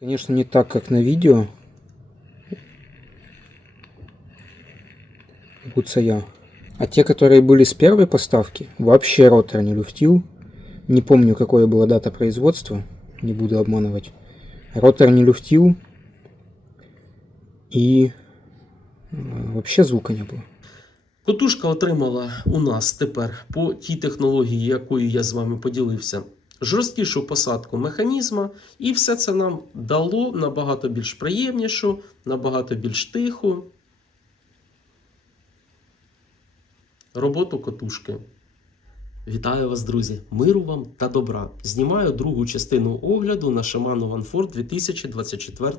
Конечно, не так, как на видео. я. А те, которые были с первой поставки, вообще ротор не люфтил. Не помню, какое была дата производства, не буду обманывать. Ротор не люфтил. И э, вообще звука не было. Котушка отримала у нас тепер по тій технології, якою я з вами поділився, Жорсткішу посадку механізма, і все це нам дало набагато більш приємнішу, набагато більш тиху роботу котушки. Вітаю вас, друзі! Миру вам та добра! Знімаю другу частину огляду на Shimano OneFord 2024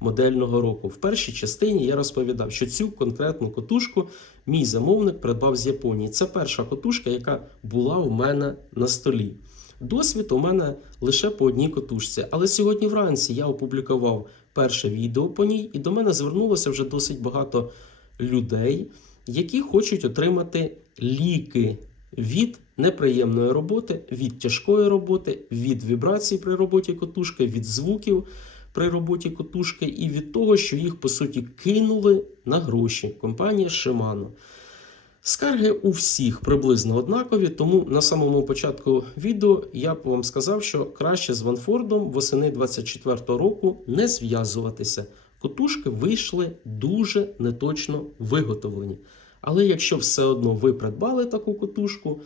модельного року. В першій частині я розповідав, що цю конкретну котушку мій замовник придбав з Японії. Це перша котушка, яка була у мене на столі. Досвід у мене лише по одній котушці. Але сьогодні вранці я опублікував перше відео по ній, і до мене звернулося вже досить багато людей, які хочуть отримати ліки від неприємної роботи, від тяжкої роботи, від вібрацій при роботі котушки, від звуків при роботі котушки і від того, що їх по суті кинули на гроші. Компанія Shimano. Скарги у всіх приблизно однакові, тому на самому початку відео я б вам сказав, що краще з Ванфордом восени 24-го року не зв'язуватися. Котушки вийшли дуже неточно виготовлені. Але якщо все одно ви придбали таку котушку,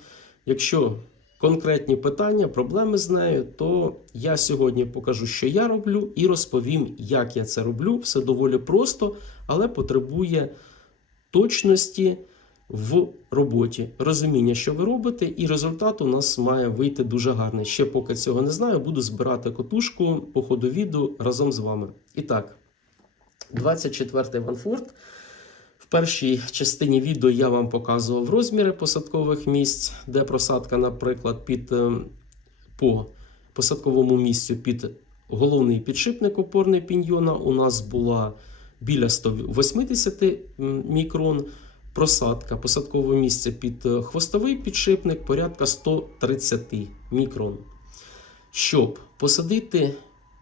якщо конкретні питання, проблеми з нею, то я сьогодні покажу, що я роблю, і розповім, як я це роблю. Все доволі просто, але потребує точності в роботі, розуміння, що ви робите, і результат у нас має вийти дуже гарний. Ще поки цього не знаю, буду збирати котушку по ходу відео разом з вами. І так, 24-й Ванфорд. В першій частині відео я вам показував розміри посадкових місць, де просадка, наприклад, під, е, по посадковому місцю під головний підшипник опорний піньйона у нас була біля 180 мікрон. Просадка посадкового місця під е, хвостовий підшипник порядка 130 мікрон. Щоб посадити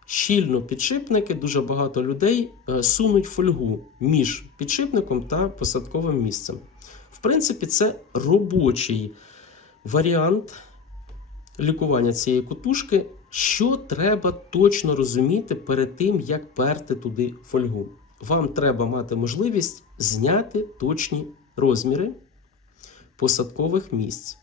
щільно підшипники, дуже багато людей е, сунуть фольгу між підшипником та посадковим місцем. В принципі, це робочий варіант лікування цієї котушки. Що треба точно розуміти перед тим, як перти туди фольгу? Вам треба мати можливість зняти точні розміри посадкових місць.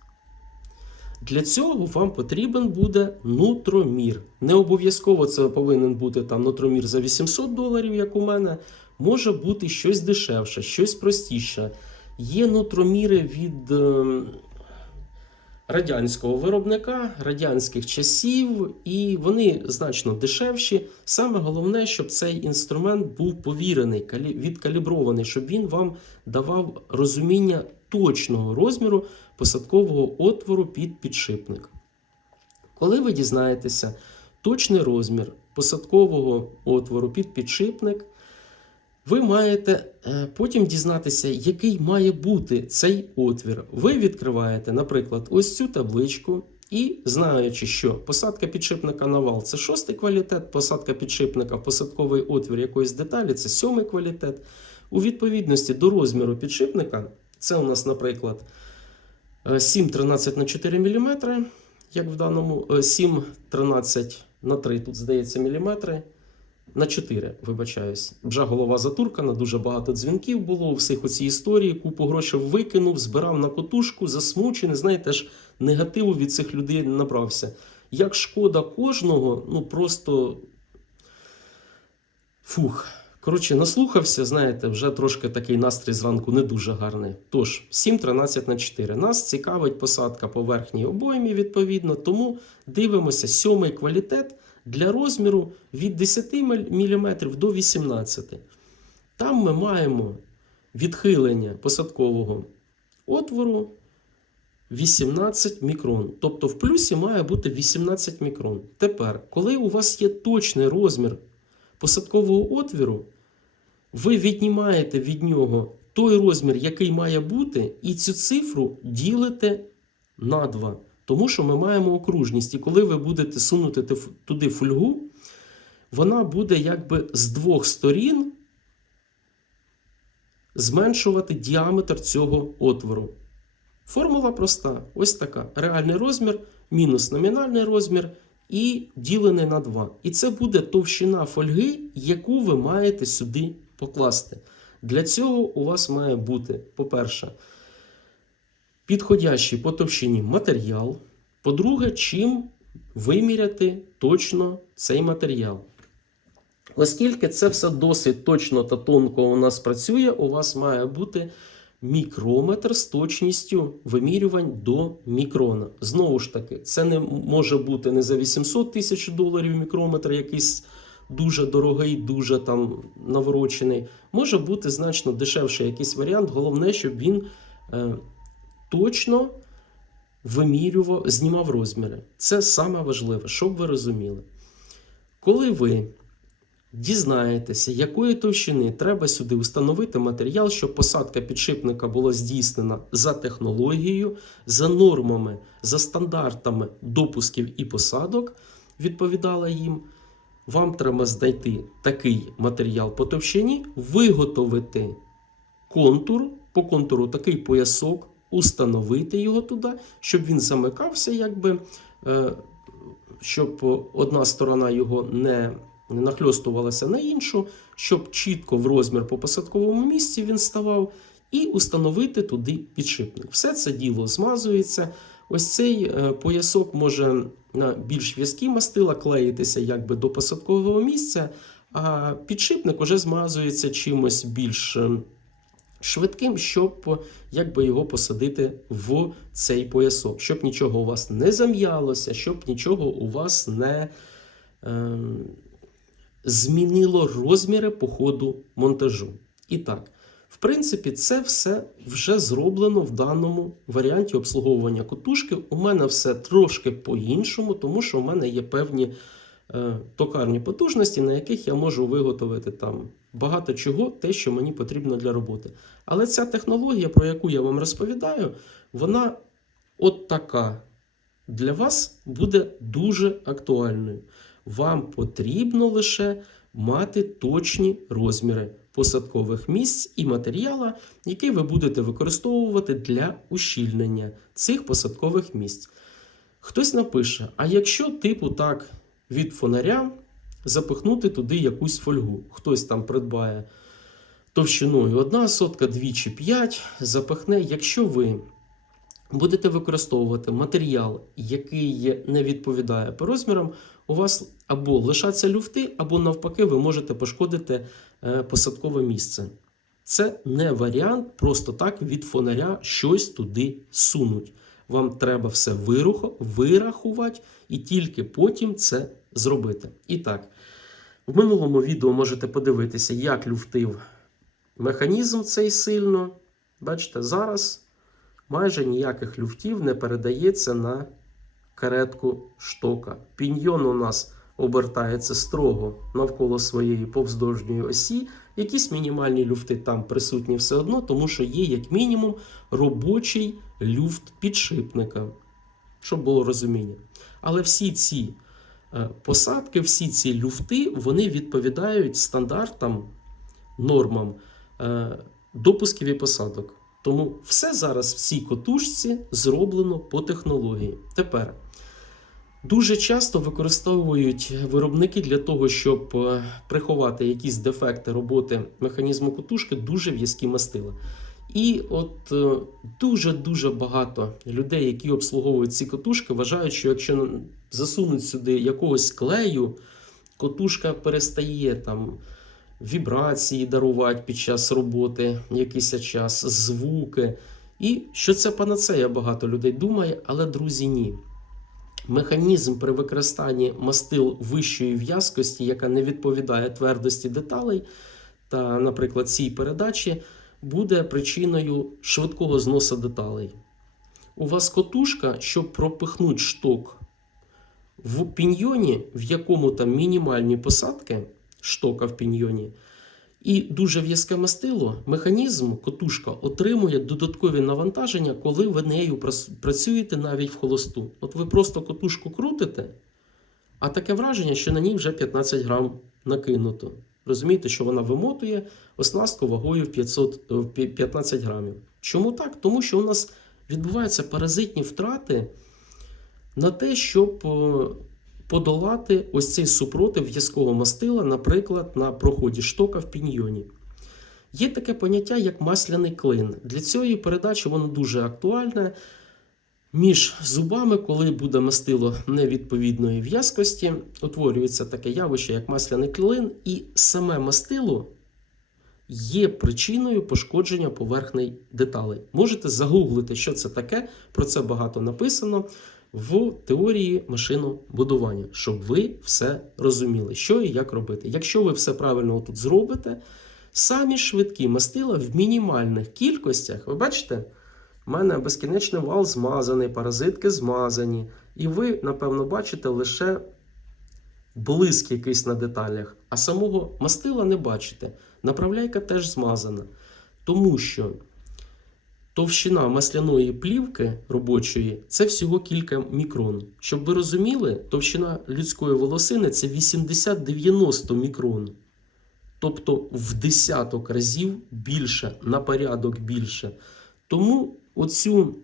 Для цього вам потрібен буде нутромір. Не обов'язково це повинен бути там нутромір за 800 доларів, як у мене. Може бути щось дешевше, щось простіше. Є нутроміри від е, радянського виробника, радянських часів, і вони значно дешевші. Саме головне, щоб цей інструмент був повірений, відкалібрований, щоб він вам давав розуміння точного розміру посадкового отвору під підшипник. Коли ви дізнаєтеся точний розмір посадкового отвору під підшипник, ви маєте е, потім дізнатися, який має бути цей отвір. Ви відкриваєте, наприклад, ось цю табличку. І знаючи, що посадка підшипника на вал це шостий квалітет, посадка підшипника посадковий отвір якоїсь деталі це сьомий квалітет. У відповідності до розміру підшипника, це у нас, наприклад, е, 7,13 на 4 мм, як в даному, е, 7,13 на 3, тут здається, міліметри. На 4, вибачаюсь. Вже голова затуркана, дуже багато дзвінків було у всіх у цій історії. Купу грошей викинув, збирав на котушку, засмучений. Знаєте ж, негативу від цих людей набрався. Як шкода кожного, ну просто фух. Коротше, наслухався, знаєте, вже трошки такий настрій зранку не дуже гарний. Тож, 7,13 на 4. Нас цікавить посадка по верхній обоймі, відповідно, тому дивимося сьомий квалітет для розміру від 10 мм до 18 Там ми маємо відхилення посадкового отвору 18 мікрон. Тобто в плюсі має бути 18 мікрон. Тепер, коли у вас є точний розмір посадкового отвіру, ви віднімаєте від нього той розмір, який має бути, і цю цифру ділите на 2. Тому що ми маємо окружність. І коли ви будете сунути туди фольгу, вона буде якби з двох сторін зменшувати діаметр цього отвору. Формула проста: ось така: реальний розмір мінус номінальний розмір і ділений на 2. І це буде товщина фольги, яку ви маєте сюди покласти. Для цього у вас має бути, по-перше, підходящий по товщині матеріал. По-друге, чим виміряти точно цей матеріал. Оскільки це все досить точно та тонко у нас працює, у вас має бути мікрометр з точністю вимірювань до мікрона. Знову ж таки, це не може бути не за 800 тисяч доларів мікрометр, якийсь дуже дорогий, дуже там наворочений. Може бути значно дешевший якийсь варіант. Головне, щоб він е, точно вимірював, знімав розміри. Це саме важливе, щоб ви розуміли. Коли ви дізнаєтеся, якої товщини треба сюди встановити матеріал, щоб посадка підшипника була здійснена за технологією, за нормами, за стандартами допусків і посадок, відповідала їм. Вам треба знайти такий матеріал по товщині, виготовити контур, по контуру такий поясок, установити його туди, щоб він замикався, якби, е, щоб одна сторона його не нахльостувалася на іншу, щоб чітко в розмір по посадковому місці він ставав, і установити туди підшипник. Все це діло змазується. Ось цей е, поясок може на більш в'язкі мастила клеїтися якби до посадкового місця, а підшипник уже змазується чимось більш е, швидким, щоб якби його посадити в цей поясок, щоб нічого у вас не зам'ялося, щоб нічого у вас не е, змінило розміри по ходу монтажу. І так, в принципі, це все вже зроблено в даному варіанті обслуговування котушки. У мене все трошки по-іншому, тому що у мене є певні токарні потужності, на яких я можу виготовити там багато чого, те, що мені потрібно для роботи. Але ця технологія, про яку я вам розповідаю, вона от така для вас буде дуже актуальною. Вам потрібно лише мати точні розміри посадкових місць і матеріала, який ви будете використовувати для ущільнення цих посадкових місць. Хтось напише: а якщо типу так від фонаря запихнути туди якусь фольгу, хтось там придбає товщиною 1 сотка, 2 чи 5, запихне, якщо ви будете використовувати матеріал, який не відповідає по розмірам, у вас або лишаться люфти, або навпаки, ви можете пошкодити е, посадкове місце. Це не варіант просто так від фонаря щось туди сунуть. Вам треба все вирахувати і тільки потім це зробити. І так, в минулому відео можете подивитися, як люфтив механізм цей сильно. Бачите, зараз майже ніяких люфтів не передається на каретку штока. Піньйон у нас обертається строго навколо своєї повздовжньої осі. Якісь мінімальні люфти там присутні все одно, тому що є як мінімум робочий люфт підшипника, щоб було розуміння. Але всі ці е, посадки, всі ці люфти, вони відповідають стандартам, нормам е, допусків і посадок. Тому все зараз в цій котушці зроблено по технології. Тепер дуже часто використовують виробники для того, щоб е, приховати якісь дефекти роботи механізму котушки, дуже в'язкі мастила. І от е, дуже-дуже багато людей, які обслуговують ці котушки, вважають, що якщо засунуть сюди якогось клею, котушка перестає там вібрації дарувати під час роботи якийсь час, звуки. І що це панацея, багато людей думає, але друзі, ні. Механізм при використанні мастил вищої в'язкості, яка не відповідає твердості деталей, та, наприклад, цій передачі, буде причиною швидкого зносу деталей. У вас котушка, щоб пропихнути шток в піньйоні, в якому там мінімальні посадки штока в піньйоні, і дуже в'язке мастило, механізм, котушка отримує додаткові навантаження, коли ви нею працюєте навіть в холосту. От ви просто котушку крутите, А таке враження, що на ній вже 15 грам накинуто. Розумієте, що вона вимотує оснастку вагою 500, е, в пі- 15 грамів. Чому так? Тому що у нас відбуваються паразитні втрати на те, щоб е, подолати ось цей супротив в'язкого мастила, наприклад, на проході штока в піньйоні. Є таке поняття, як масляний клин. Для цієї передачі воно дуже актуальне. Між зубами, коли буде мастило невідповідної в'язкості, утворюється таке явище, як масляний клин, і саме мастило є причиною пошкодження поверхней деталей. Можете загуглити, що це таке. Про це багато написано в теорії машинобудування, щоб ви все розуміли, що і як робити. Якщо ви все правильно тут зробите, самі швидкі мастила в мінімальних кількостях, ви бачите? У мене безкінечний вал змазаний, паразитки змазані. І ви, напевно, бачите лише блиск якийсь на деталях, а самого мастила не бачите. Направляйка теж змазана. Тому що товщина масляної плівки робочої це всього кілька мікрон. Щоб ви розуміли, товщина людської волосини це 80-90 мікрон. Тобто в десяток разів більше, на порядок більше. Тому оцю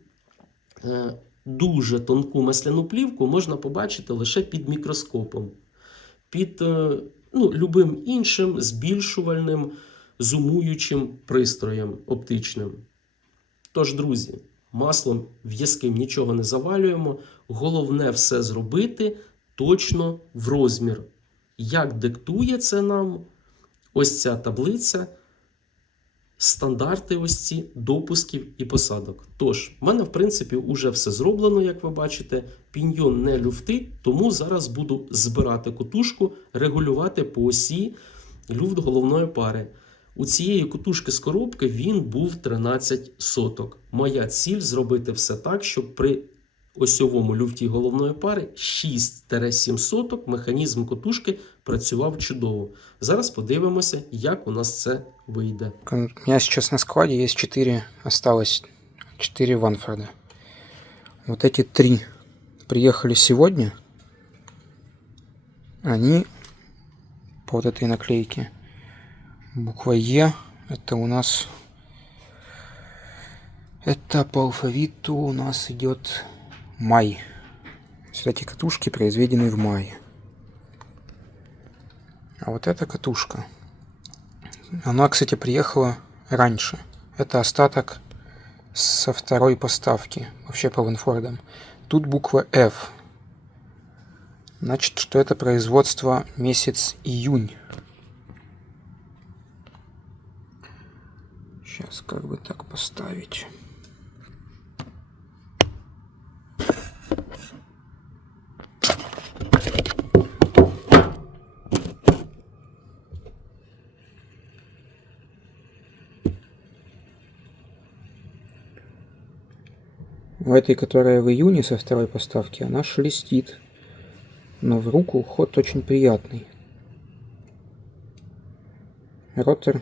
е, дуже тонку масляну плівку можна побачити лише під мікроскопом, під е, ну, любим іншим збільшувальним, зумуючим пристроєм оптичним. Тож, друзі, маслом в'язким нічого не завалюємо. Головне все зробити точно в розмір. Як диктує це нам ось ця таблиця, стандарти ось допусків і посадок. Тож, в мене, в принципі, уже все зроблено, як ви бачите. Піньйон не люфтить, тому зараз буду збирати котушку, регулювати по осі люфт головної пари. У цієї котушки з коробки він був 13 соток. Моя ціль зробити все так, щоб при осьовому люфті головної пари 6-7 соток механізм котушки працював чудово. Зараз подивимося, як у нас це вийде. У меня сейчас на складе есть 4, осталось 4 Ванфорда. Вот эти три приехали сегодня. Они по вот этой наклейке. Буква Е это у нас... Это по алфавиту у нас идет май. Есть эти катушки произведены в мае. А вот эта катушка она, кстати, приехала раньше. Это остаток со второй поставки, вообще по Винфордам. Тут буква F. Значит, что это производство месяц июнь. Сейчас как бы так поставить. В этой, которая в июне со второй поставки, она шелестит. Но в руку ход очень приятный. Ротор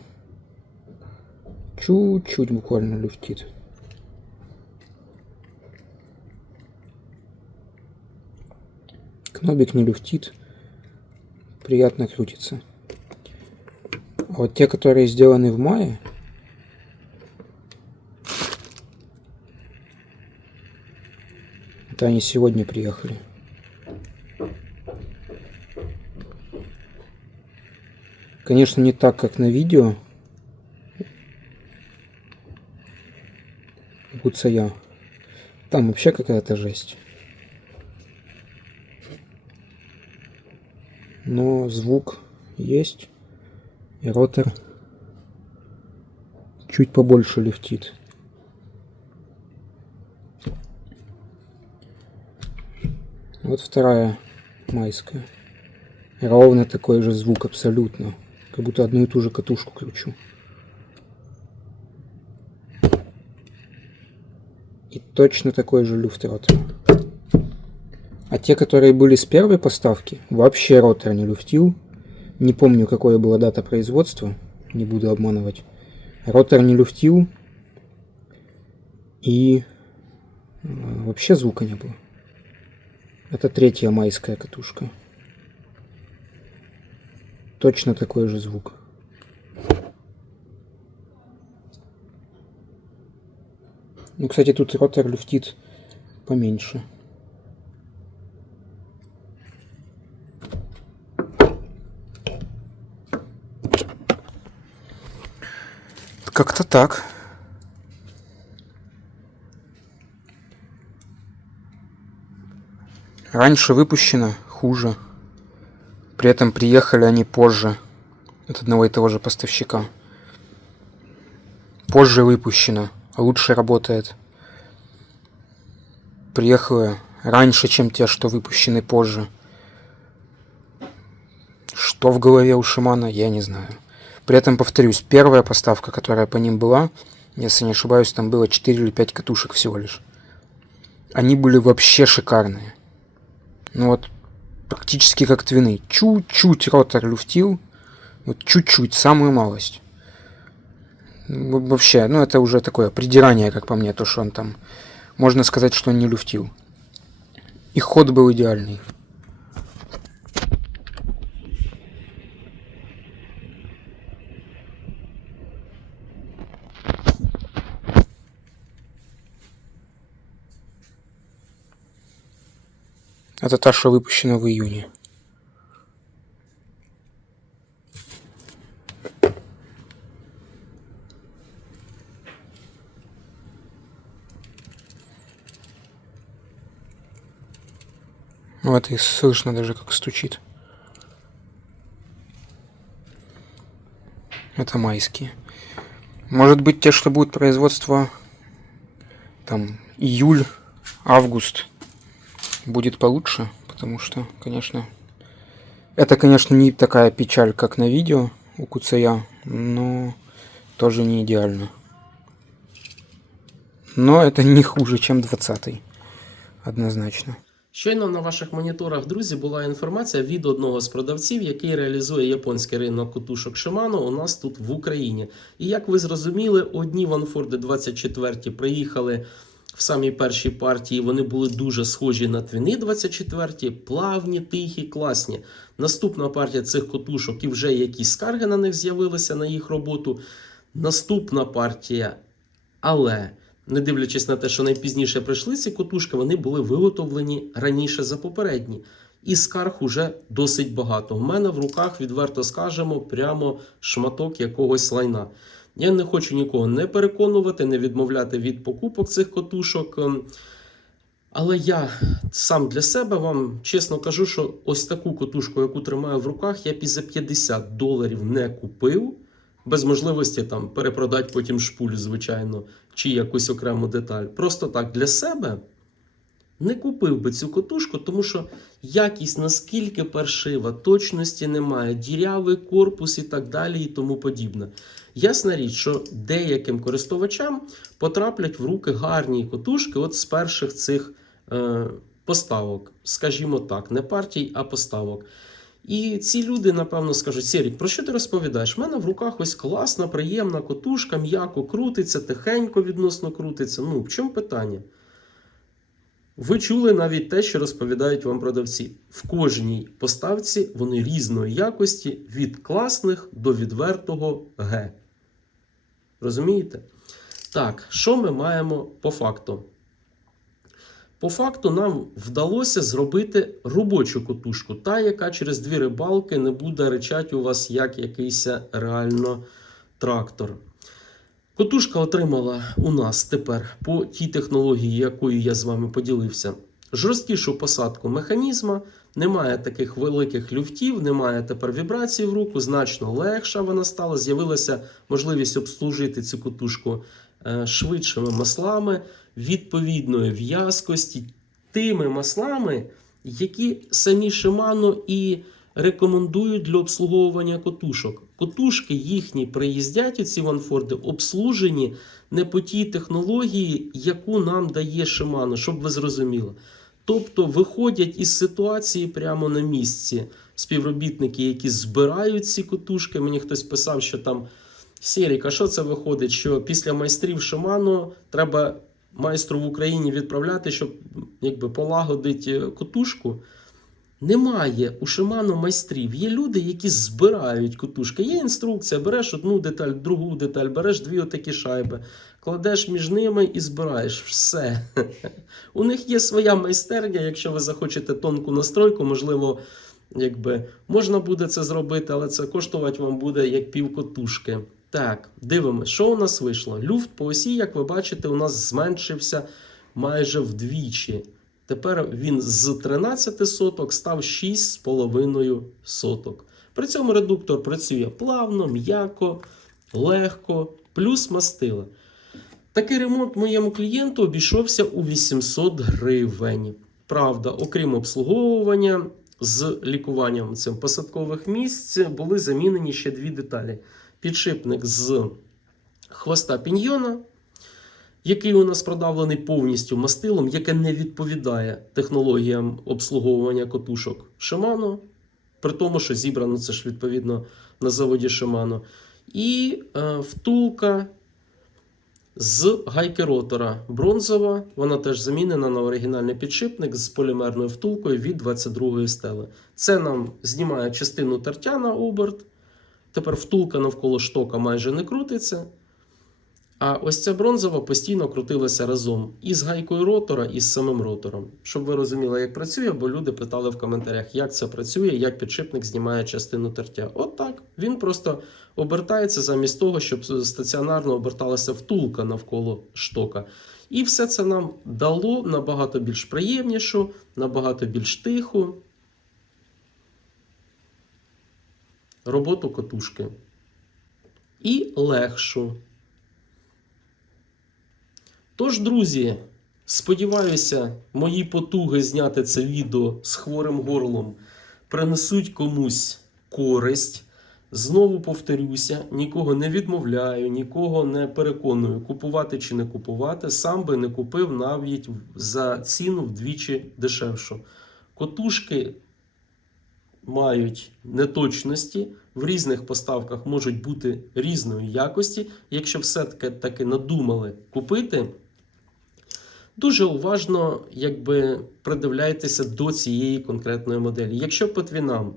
чуть-чуть буквально люфтит. Кнобик не люфтит. Приятно крутится. А вот те, которые сделаны в мае, Это они сегодня приехали. Конечно, не так, как на видео. Гуцая. Там вообще какая-то жесть. Но звук есть. И ротор чуть побольше лифтит. Вот вторая майская. Ровно такой же звук абсолютно. Как будто одну и ту же катушку кручу. И точно такой же люфт ротор. А те, которые были с первой поставки, вообще ротор не люфтил. Не помню, какая была дата производства. Не буду обманывать. Ротор не люфтил. И э, вообще звука не было. Это третья майская катушка. точно такой же звук. Ну, кстати, тут ротор люфтит поменьше. Как-то так. Раньше выпущено, хуже. При этом приехали они позже от одного и того же поставщика. Позже выпущено, а лучше работает. Приехало раньше, чем те, что выпущены позже. Что в голове у Шимана, я не знаю. При этом, повторюсь, первая поставка, которая по ним была, если не ошибаюсь, там было 4 или 5 катушек всего лишь. Они были вообще шикарные. Ну вот, практически как твины. Чуть-чуть ротор люфтил, вот чуть-чуть, самую малость. Вообще, ну это уже такое придирание, как по мне, то, что он там... Можно сказать, что он не люфтил. И ход был идеальный. Это та, что выпущена в июне. Вот и слышно даже, как стучит. Это майские. Может быть, те, что будет производство там июль, август, будет получше, потому что, конечно, это, конечно, не такая печаль, как на видео у Куцая, но тоже не идеально. Но это не хуже, чем 20 Однозначно. Щойно на ваших моніторах, друзі, була інформація від одного з продавців, який реалізує японський ринок кутушок Shimano у нас тут в Україні. І як ви зрозуміли, одні ванфорди 24 приїхали В самій першій партії. Вони були дуже схожі на твіни 24-ті, плавні, тихі, класні. Наступна партія цих котушок і вже якісь скарги на них з'явилися на їх роботу. Наступна партія, але не дивлячись на те, що найпізніше прийшли ці котушки, вони були виготовлені раніше за попередні. І скарг уже досить багато. У мене в руках, відверто скажемо, прямо шматок якогось лайна. Я не хочу нікого не переконувати, не відмовляти від покупок цих котушок. Ем, Але я сам для себе вам чесно кажу, що ось таку котушку, яку тримаю в руках, я б за 50 доларів не купив. Без можливості там перепродати потім шпулю, звичайно, чи якусь окрему деталь. Просто так для себе не купив би цю котушку, тому що якість наскільки паршива, точності немає, дірявий корпус і так далі, і тому подібне. Ясна річ, що деяким користувачам потраплять в руки гарні котушки от з перших цих е, поставок, скажімо так, не партій, а поставок. І ці люди, напевно, скажуть: Сірік, про що ти розповідаєш? У мене в руках ось класна, приємна котушка, м'яко крутиться, тихенько відносно крутиться. Ну, в чому питання? Ви чули навіть те, що розповідають вам продавці. В кожній поставці вони різної якості від класних до відвертого Г. Розумієте? Так, що ми маємо по факту? По факту нам вдалося зробити робочу котушку, та, яка через дві рибалки не буде ричати у вас як якийсь реально трактор. Котушка отримала у нас тепер по тій технології, якою я з вами поділився, жорсткішу посадку механізма, немає таких великих люфтів, немає тепер вібрацій в руку, значно легша вона стала. З'явилася можливість обслужити цю котушку е, швидшими маслами, відповідної в'язкості, тими маслами, які самі Shimano і рекомендують для обслуговування котушок. Котушки їхні приїздять у ці ванфорди, обслужені не по тій технології, яку нам дає Shimano, щоб ви зрозуміли. Тобто виходять із ситуації прямо на місці співробітники, які збирають ці котушки. Мені хтось писав, що там Сірік, а що це виходить? Що після майстрів Shimano треба майстру в Україні відправляти, щоб якби полагодити котушку. Немає у Шимано майстрів. Є люди, які збирають котушки. Є інструкція, береш одну деталь, другу деталь, береш дві отакі шайби, кладеш між ними і збираєш все. У них є своя майстерня. Якщо ви захочете тонку настройку, можливо, якби можна буде це зробити, але це коштувати вам буде як пів котушки. Так, дивимося, що у нас вийшло. Люфт по осі, як ви бачите, у нас зменшився майже вдвічі. Тепер він з 13 соток став 6,5 соток. При цьому редуктор працює плавно, м'яко, легко, плюс мастила. Такий ремонт моєму клієнту обійшовся у 800 гривень. Правда, окрім обслуговування з лікуванням цим посадкових місць, були замінені ще дві деталі: підшипник з хвоста піньйона, який у нас продавлений повністю мастилом, яке не відповідає технологіям обслуговування котушок Shimano, при тому, що зібрано це ж відповідно на заводі Shimano. І е, втулка з гайки ротора бронзова. Вона теж замінена на оригінальний підшипник з полімерною втулкою від 22-ї стели. Це нам знімає частину тертя на оберт. Тепер втулка навколо штока майже не крутиться. А ось ця бронзова постійно крутилася разом із гайкою ротора, і з самим ротором. Щоб ви розуміли, як працює, бо люди питали в коментарях, як це працює, як підшипник знімає частину тертя. От так. Він просто обертається замість того, щоб стаціонарно оберталася втулка навколо штока. І все це нам дало набагато більш приємнішу, набагато більш тиху роботу котушки. І легшу. Тож, друзі, сподіваюся, мої потуги зняти це відео з хворим горлом принесуть комусь користь. Знову повторюся, нікого не відмовляю, нікого не переконую, купувати чи не купувати. Сам би не купив навіть за ціну вдвічі дешевшу. Котушки мають неточності, в різних поставках можуть бути різної якості. Якщо все-таки таки надумали купити, дуже уважно якби, придивляйтеся до цієї конкретної моделі. Якщо по твінам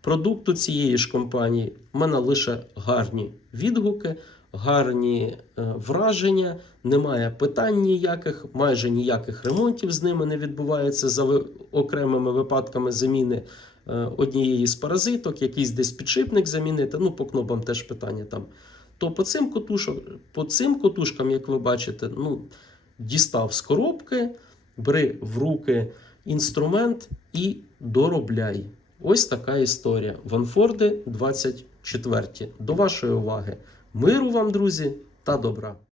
продукту цієї ж компанії в мене лише гарні відгуки, гарні е, враження, немає питань ніяких, майже ніяких ремонтів з ними не відбувається за окремими випадками заміни е, однієї з паразиток, якийсь десь підшипник замінити. Ну, по кнопам теж питання там. То по цим, котушок, по цим котушкам, як ви бачите, ну, дістав з коробки, бери в руки інструмент і доробляй. Ось така історія. Ванфорди 24. До вашої уваги. Миру вам, друзі, та добра.